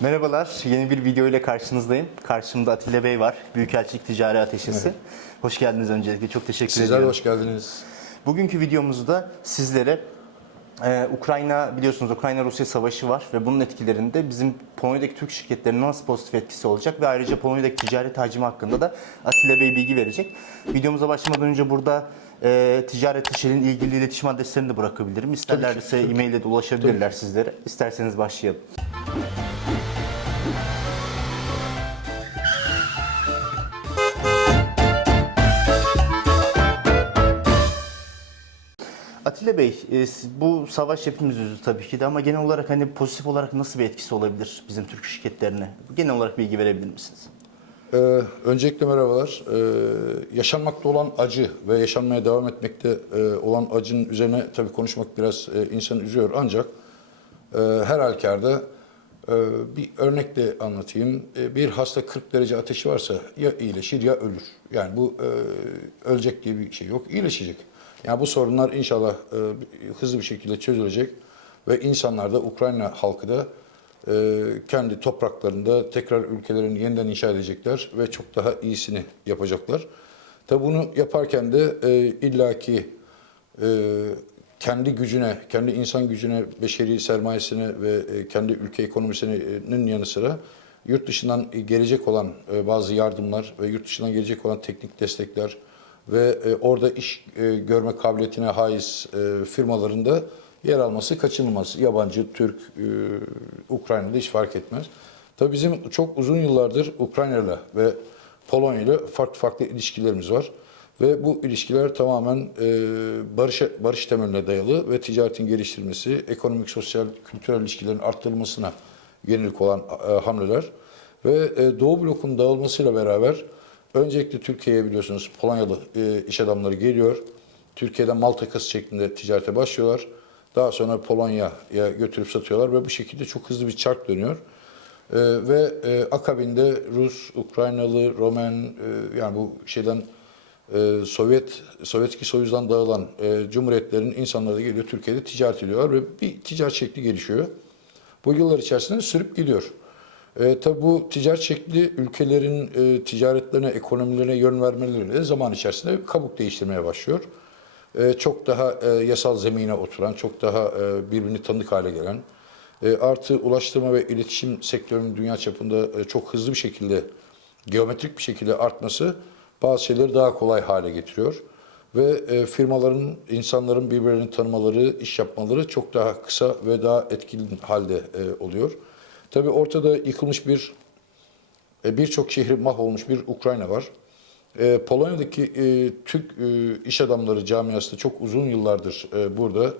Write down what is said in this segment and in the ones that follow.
Merhabalar, yeni bir video ile karşınızdayım. Karşımda Atilla Bey var, Büyükelçilik Ticari Ateşesi. Hoş geldiniz öncelikle, çok teşekkür Sizler ediyorum. hoş geldiniz. Bugünkü videomuzda sizlere e, Ukrayna, biliyorsunuz Ukrayna-Rusya savaşı var ve bunun etkilerinde bizim Polonya'daki Türk şirketlerine nasıl pozitif etkisi olacak ve ayrıca Polonya'daki ticaret hacmi hakkında da Atilla Bey bilgi verecek. Videomuza başlamadan önce burada e, ticaret ateşinin ilgili iletişim adreslerini de bırakabilirim. İsterlerse e-mail ile de ulaşabilirler sizlere. İsterseniz başlayalım. Atilla Bey, e, bu savaş hepimiz üzdü tabii ki de ama genel olarak hani pozitif olarak nasıl bir etkisi olabilir bizim Türk şirketlerine? Genel olarak bilgi verebilir misiniz? Ee, öncelikle merhabalar. Ee, yaşanmakta olan acı ve yaşanmaya devam etmekte e, olan acının üzerine tabii konuşmak biraz e, insanı üzüyor. Ancak e, her halükarda e, bir örnekle anlatayım. E, bir hasta 40 derece ateşi varsa ya iyileşir ya ölür. Yani bu e, ölecek diye bir şey yok. İyileşecek. Yani bu sorunlar inşallah e, hızlı bir şekilde çözülecek ve insanlar da Ukrayna halkı da e, kendi topraklarında tekrar ülkelerini yeniden inşa edecekler ve çok daha iyisini yapacaklar. Tabi bunu yaparken de e, illaki e, kendi gücüne, kendi insan gücüne, beşeri sermayesine ve e, kendi ülke ekonomisinin yanı sıra yurt dışından gelecek olan e, bazı yardımlar ve yurt dışından gelecek olan teknik destekler ve e, orada iş e, görme kabiliyetine haiz e, firmaların da yer alması kaçınılmaz. Yabancı, Türk, e, Ukrayna'da hiç fark etmez. Tabii bizim çok uzun yıllardır Ukrayna'yla ve Polonya ile farklı farklı ilişkilerimiz var. Ve bu ilişkiler tamamen e, barış, barış temeline dayalı ve ticaretin geliştirilmesi, ekonomik, sosyal, kültürel ilişkilerin arttırılmasına yönelik olan e, hamleler. Ve Doğu blokun dağılmasıyla beraber öncelikle Türkiye'ye biliyorsunuz Polonyalı e, iş adamları geliyor. Türkiye'den mal takası şeklinde ticarete başlıyorlar. Daha sonra Polonya'ya götürüp satıyorlar ve bu şekilde çok hızlı bir çark dönüyor. Ee, ve e, akabinde Rus, Ukraynalı, Romen e, yani bu şeyden e, Sovyet Sovyetski Soyuz'dan dağılan e, cumhuriyetlerin insanları da geliyor Türkiye'de ticaret ediyorlar ve bir ticaret şekli gelişiyor. Bu yıllar içerisinde sürüp gidiyor. E, tabi bu ticaret şekli ülkelerin e, ticaretlerine, ekonomilerine yön vermeleriyle de zaman içerisinde kabuk değiştirmeye başlıyor. E, çok daha e, yasal zemine oturan, çok daha e, birbirini tanıdık hale gelen, e, artı ulaştırma ve iletişim sektörünün dünya çapında e, çok hızlı bir şekilde, geometrik bir şekilde artması bazı şeyleri daha kolay hale getiriyor. Ve e, firmaların, insanların birbirlerini tanımaları, iş yapmaları çok daha kısa ve daha etkili halde e, oluyor. Tabii ortada yıkılmış bir e, birçok şehri mahvolmuş bir Ukrayna var. E, Polonya'daki e, Türk iş adamları camiası da çok uzun yıllardır burada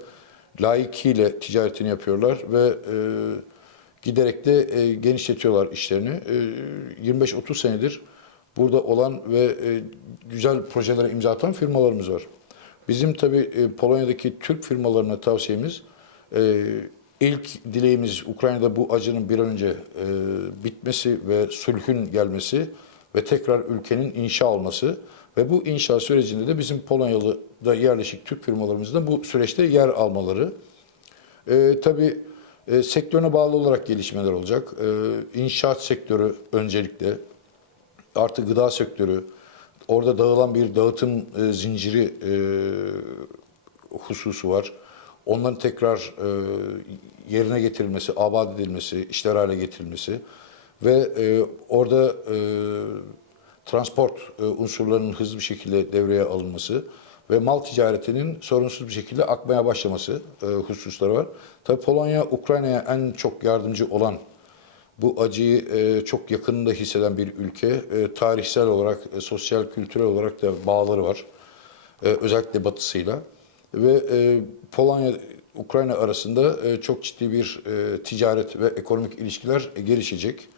layıkıyla ticaretini yapıyorlar ve giderek de genişletiyorlar işlerini. E, 25-30 senedir burada olan ve güzel projelere imza atan firmalarımız var. Bizim tabii Polonya'daki Türk firmalarına tavsiyemiz ilk dileğimiz Ukrayna'da bu acının bir an önce e, bitmesi ve sulhün gelmesi ve tekrar ülkenin inşa olması ve bu inşa sürecinde de bizim Polonyalı'da yerleşik Türk firmalarımızın bu süreçte yer almaları. E, tabii e, sektörüne bağlı olarak gelişmeler olacak. E, inşaat sektörü öncelikle, artı gıda sektörü, orada dağılan bir dağıtım e, zinciri e, hususu var. Onların tekrar e, yerine getirilmesi, abad edilmesi, işler hale getirilmesi ve e, orada e, transport e, unsurlarının hızlı bir şekilde devreye alınması ve mal ticaretinin sorunsuz bir şekilde akmaya başlaması e, hususları var. Tabii Polonya, Ukrayna'ya en çok yardımcı olan bu acıyı e, çok yakınında hisseden bir ülke. E, tarihsel olarak, e, sosyal, kültürel olarak da bağları var. E, özellikle batısıyla. Ve e, Polonya, Ukrayna arasında e, çok ciddi bir e, ticaret ve ekonomik ilişkiler e, gelişecek.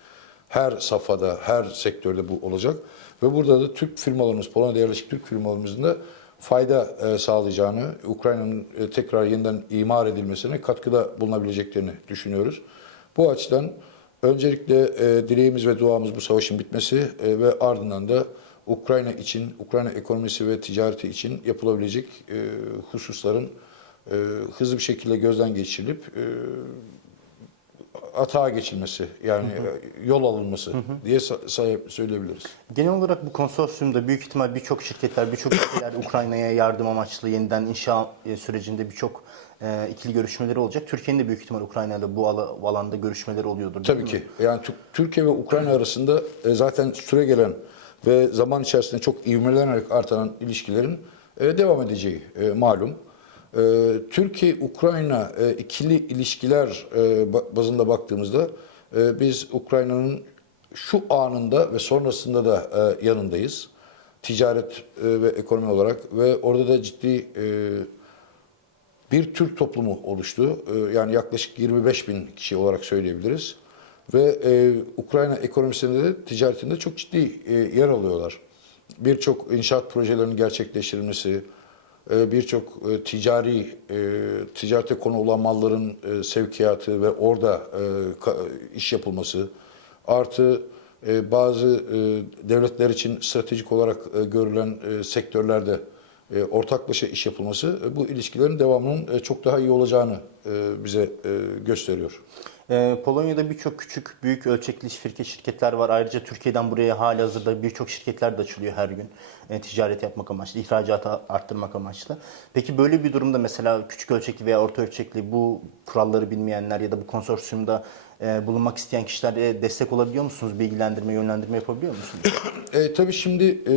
Her safhada, her sektörde bu olacak. Ve burada da Türk firmalarımız, Polonya'da yerleşik Türk firmalarımızın da fayda e, sağlayacağını, Ukrayna'nın e, tekrar yeniden imar edilmesine katkıda bulunabileceklerini düşünüyoruz. Bu açıdan öncelikle e, dileğimiz ve duamız bu savaşın bitmesi e, ve ardından da Ukrayna için, Ukrayna ekonomisi ve ticareti için yapılabilecek e, hususların e, hızlı bir şekilde gözden geçirilip e, atağa geçilmesi yani e, yol alınması diye sa- say- söyleyebiliriz. Genel olarak bu konsorsiyumda büyük ihtimal birçok şirketler, birçok ülkeler Ukrayna'ya yardım amaçlı yeniden inşa e, sürecinde birçok e, ikili görüşmeleri olacak. Türkiye'nin de büyük ihtimal Ukrayna ile bu ala- alanda görüşmeleri oluyordur. Tabii mi? ki. Yani Tü- Türkiye ve Ukrayna arasında e, zaten süre gelen ve zaman içerisinde çok ivmelenerek artan ilişkilerin e, devam edeceği e, malum. E, Türkiye-Ukrayna e, ikili ilişkiler e, ba- bazında baktığımızda e, biz Ukrayna'nın şu anında ve sonrasında da e, yanındayız. Ticaret e, ve ekonomi olarak ve orada da ciddi e, bir Türk toplumu oluştu. Ee, Yani yaklaşık 25 bin kişi olarak söyleyebiliriz. Ve e, Ukrayna ekonomisinde de ticaretinde çok ciddi e, yer alıyorlar. Birçok inşaat projelerinin gerçekleştirilmesi, e, birçok e, ticari, e, ticarete konu olan malların e, sevkiyatı ve orada e, ka- iş yapılması, artı e, bazı e, devletler için stratejik olarak e, görülen e, sektörlerde e, ortaklaşa iş yapılması e, bu ilişkilerin devamının e, çok daha iyi olacağını e, bize e, gösteriyor. E, Polonya'da birçok küçük, büyük ölçekli şirket şirketler var. Ayrıca Türkiye'den buraya hali hazırda birçok şirketler de açılıyor her gün. E, ticaret yapmak amaçlı, ihracatı arttırmak amaçlı. Peki böyle bir durumda mesela küçük ölçekli veya orta ölçekli bu kuralları bilmeyenler ya da bu konsorsiyumda e, bulunmak isteyen kişilere destek olabiliyor musunuz? Bilgilendirme, yönlendirme yapabiliyor musunuz? E, tabii şimdi e,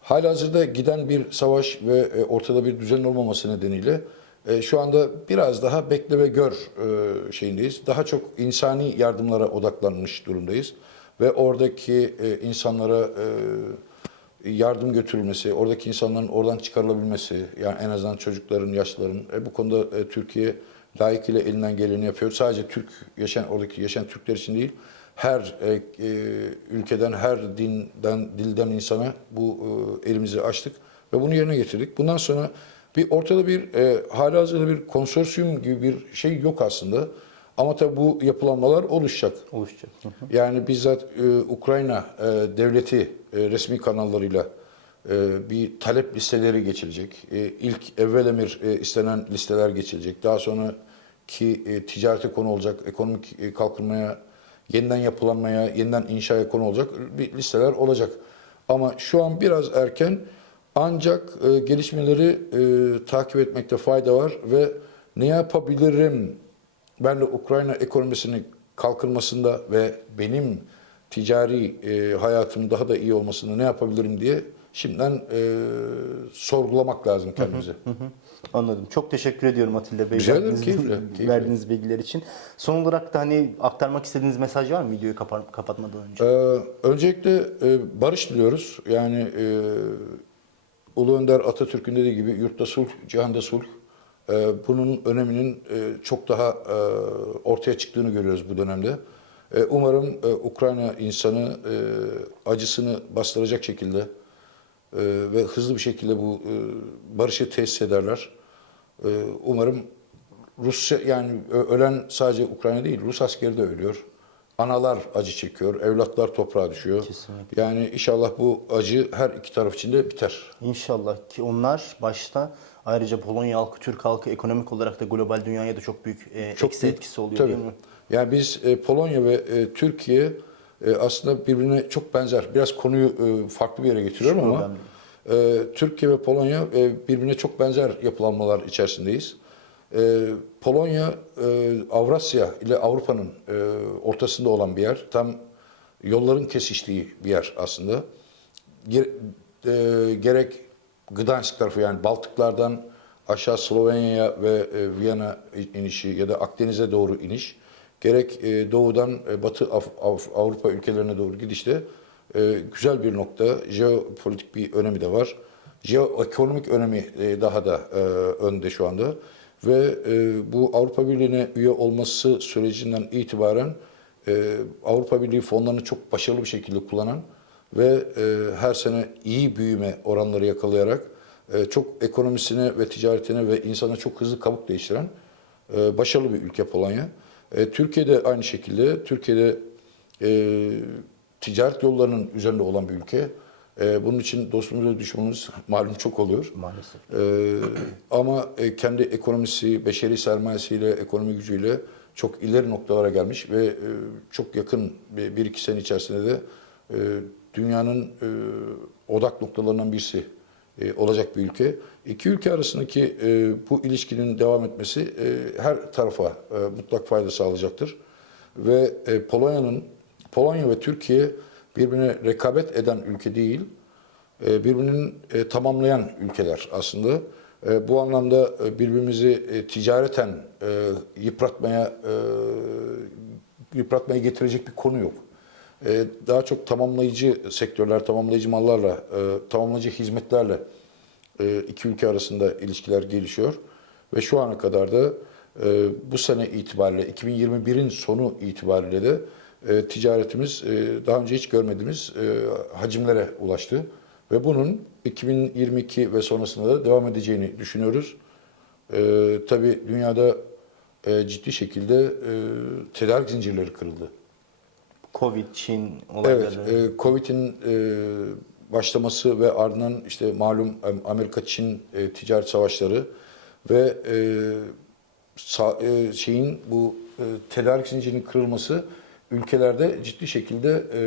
halihazırda giden bir savaş ve e, ortada bir düzen olmaması nedeniyle e, şu anda biraz daha bekle ve gör e, şeyindeyiz. Daha çok insani yardımlara odaklanmış durumdayız. Ve oradaki e, insanlara e, yardım götürülmesi, oradaki insanların oradan çıkarılabilmesi, yani en azından çocukların, yaşlıların, bu konuda Türkiye layıkıyla elinden geleni yapıyor. Sadece Türk yaşayan oradaki yaşayan Türkler için değil, her ülkeden, her dinden, dilden insana bu elimizi açtık ve bunu yerine getirdik. Bundan sonra bir ortada bir e, halihazırda bir konsorsiyum gibi bir şey yok aslında. Ama tabii bu yapılanmalar oluşacak. Oluşacak. Hı. Yani bizzat e, Ukrayna e, devleti e, resmi kanallarıyla e, bir talep listeleri geçilecek. E, ilk evvel emir e, istenen listeler geçilecek. Daha sonra ki e, ticarete konu olacak, ekonomik e, kalkınmaya, yeniden yapılanmaya, yeniden inşaya konu olacak bir listeler olacak. Ama şu an biraz erken ancak e, gelişmeleri e, takip etmekte fayda var ve ne yapabilirim ben de Ukrayna ekonomisinin kalkınmasında ve benim ticari e, hayatım daha da iyi olmasında ne yapabilirim diye şimdiden e, sorgulamak lazım kendimizi. Hı hı, Anladım. Çok teşekkür ediyorum Atilla Bey. Rica ederim, verdiğiniz- keyifle, keyifle. Verdiğiniz bilgiler için. Son olarak da hani aktarmak istediğiniz mesaj var mı videoyu kapa- kapatmadan önce? Ee, öncelikle e, barış diliyoruz. Yani e, Ulu Önder Atatürk'ün dediği gibi yurtta sulh, cihanda sulh. E, bunun öneminin e, çok daha e, ortaya çıktığını görüyoruz bu dönemde. E, umarım Ukrayna insanı acısını bastıracak şekilde ve hızlı bir şekilde bu barışı tesis ederler. Umarım Rusya yani ölen sadece Ukrayna değil Rus askeri de ölüyor. Analar acı çekiyor, evlatlar toprağa düşüyor. Kesinlikle. Yani inşallah bu acı her iki taraf için de biter. İnşallah ki onlar başta ayrıca Polonya halkı, Türk halkı ekonomik olarak da global dünyaya da çok büyük e, Çok eksi büyük- etkisi oluyor tabii. değil mi? Yani biz e, Polonya ve e, Türkiye e, aslında birbirine çok benzer. Biraz konuyu e, farklı bir yere getiriyorum Hiç ama e, Türkiye ve Polonya e, birbirine çok benzer yapılanmalar içerisindeyiz. E, Polonya e, Avrasya ile Avrupa'nın e, ortasında olan bir yer. Tam yolların kesiştiği bir yer aslında. Ge- e, gerek Gdansk tarafı yani Baltıklardan aşağı Slovenya'ya ve e, Viyana inişi ya da Akdeniz'e doğru iniş, gerek e, doğudan e, Batı Af- Af- Avrupa ülkelerine doğru gidişte e, güzel bir nokta. Jeopolitik bir önemi de var. Jeoekonomik önemi e, daha da e, önde şu anda. Ve e, bu Avrupa Birliği'ne üye olması sürecinden itibaren e, Avrupa Birliği fonlarını çok başarılı bir şekilde kullanan ve e, her sene iyi büyüme oranları yakalayarak e, çok ekonomisine ve ticaretine ve insana çok hızlı kabuk değiştiren e, başarılı bir ülke Polonya. E, Türkiye'de aynı şekilde Türkiye'de e, ticaret yollarının üzerinde olan bir ülke. E, bunun için dostumuz ve düşmanımız malum çok oluyor. Maalesef. Ee, ama e, kendi ekonomisi, beşeri sermayesiyle, ekonomi gücüyle çok ileri noktalara gelmiş ve e, çok yakın bir, bir iki sene içerisinde de e, dünyanın e, odak noktalarından birisi e, olacak bir ülke. İki ülke arasındaki e, bu ilişkinin devam etmesi e, her tarafa e, mutlak fayda sağlayacaktır. Ve e, Polonya'nın Polonya ve Türkiye birbirine rekabet eden ülke değil, e, birbirini e, tamamlayan ülkeler aslında. E, Bu anlamda birbirimizi ticareten yıpratmaya yıpratmaya getirecek bir konu yok. Daha çok tamamlayıcı sektörler, tamamlayıcı mallarla, tamamlayıcı hizmetlerle iki ülke arasında ilişkiler gelişiyor. Ve şu ana kadar da bu sene itibariyle, 2021'in sonu itibariyle de e, ticaretimiz e, daha önce hiç görmediğimiz e, hacimlere ulaştı. Ve bunun 2022 ve sonrasında da devam edeceğini düşünüyoruz. E, tabii dünyada e, ciddi şekilde e, tedarik zincirleri kırıldı. Covid, Çin Evet, olayları. e, Covid'in e, başlaması ve ardından işte malum Amerika-Çin e, ticaret savaşları ve e, sa- e, şeyin bu e, tedarik zincirinin kırılması ülkelerde ciddi şekilde e,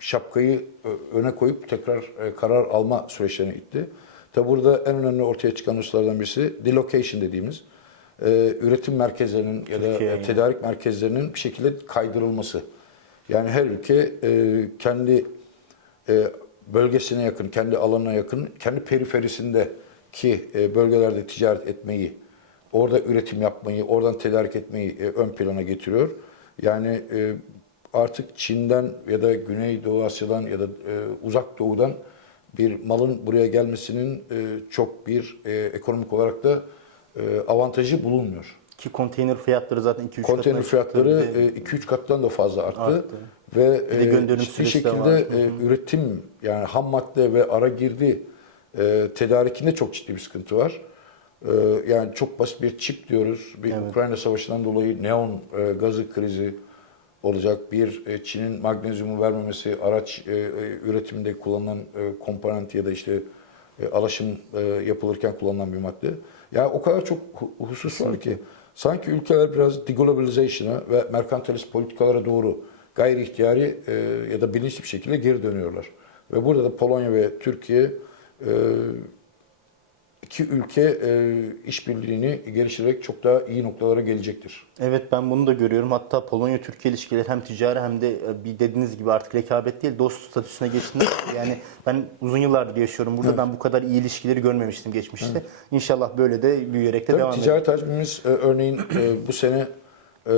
şapkayı ö- öne koyup tekrar e, karar alma süreçlerine itti. Tabi burada en önemli ortaya çıkan hususlardan birisi delocation dediğimiz e, üretim merkezlerinin ya da Türkiye'ye. e, tedarik merkezlerinin bir şekilde kaydırılması. Yani her ülke e, kendi e, bölgesine yakın, kendi alanına yakın, kendi periferisindeki e, bölgelerde ticaret etmeyi, orada üretim yapmayı, oradan tedarik etmeyi e, ön plana getiriyor. Yani e, artık Çin'den ya da Güneydoğu Asya'dan ya da e, Uzak Doğu'dan bir malın buraya gelmesinin e, çok bir e, ekonomik olarak da e, avantajı bulunmuyor. Ki konteyner fiyatları zaten 2-3 Konteyner katına fiyatları çıktı. Bir de- e, 2-3 kattan da fazla arttı. Arttı. Ve Bir e, de şekilde e, üretim yani ham madde ve ara girdi e, tedarikinde çok ciddi bir sıkıntı var. E, yani çok basit bir çip diyoruz. Bir Evet. Ukrayna Savaşı'ndan dolayı neon e, gazı krizi olacak. Bir e, Çin'in magnezyumu vermemesi, araç e, üretiminde kullanılan komponent ya da işte alaşım yapılırken kullanılan bir madde. Yani o kadar çok hu- husus var ki sanki ülkeler biraz deglobalization'a ve merkantilist politikalara doğru gayri ihtiyari ya da bilinçli bir şekilde geri dönüyorlar. Ve burada da Polonya ve Türkiye iki ülke e, işbirliğini geliştirerek çok daha iyi noktalara gelecektir. Evet ben bunu da görüyorum. Hatta Polonya-Türkiye ilişkileri hem ticari hem de e, bir dediğiniz gibi artık rekabet değil dost statüsüne geçtiğinde yani ben uzun yıllardır yaşıyorum. Burada ben bu kadar iyi ilişkileri görmemiştim geçmişte. İnşallah böyle de büyüyerek de Tabii devam edecek. ticaret hacmimiz e, örneğin e, bu sene e,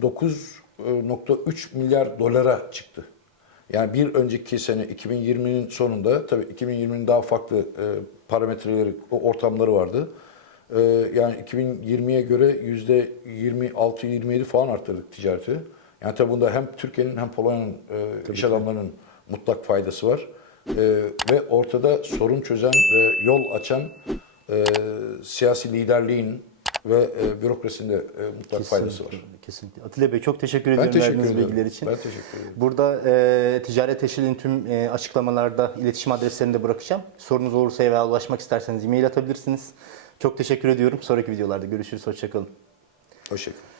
9.3 milyar dolara çıktı. Yani bir önceki sene 2020'nin sonunda tabii 2020'nin daha farklı e, parametreleri, ortamları vardı. E, yani 2020'ye göre yüzde 26-27 falan arttırdık ticareti. Yani tabii bunda hem Türkiye'nin hem Polonya'nın e, iş adamlarının mutlak faydası var. E, ve ortada sorun çözen ve yol açan e, siyasi liderliğin ve e, bürokrasinin de e, mutlak faydası var. Kesinlikle. Atilla Bey çok teşekkür Ben ediyorum teşekkür verdiğiniz bilgiler için. Ben teşekkür ederim. Burada e, Ticaret Teşhir'in tüm e, açıklamalarda iletişim adreslerini de bırakacağım. Sorunuz olursa veya ulaşmak isterseniz e-mail atabilirsiniz. Çok teşekkür ediyorum. Sonraki videolarda görüşürüz. Hoşçakalın. Hoşçakalın.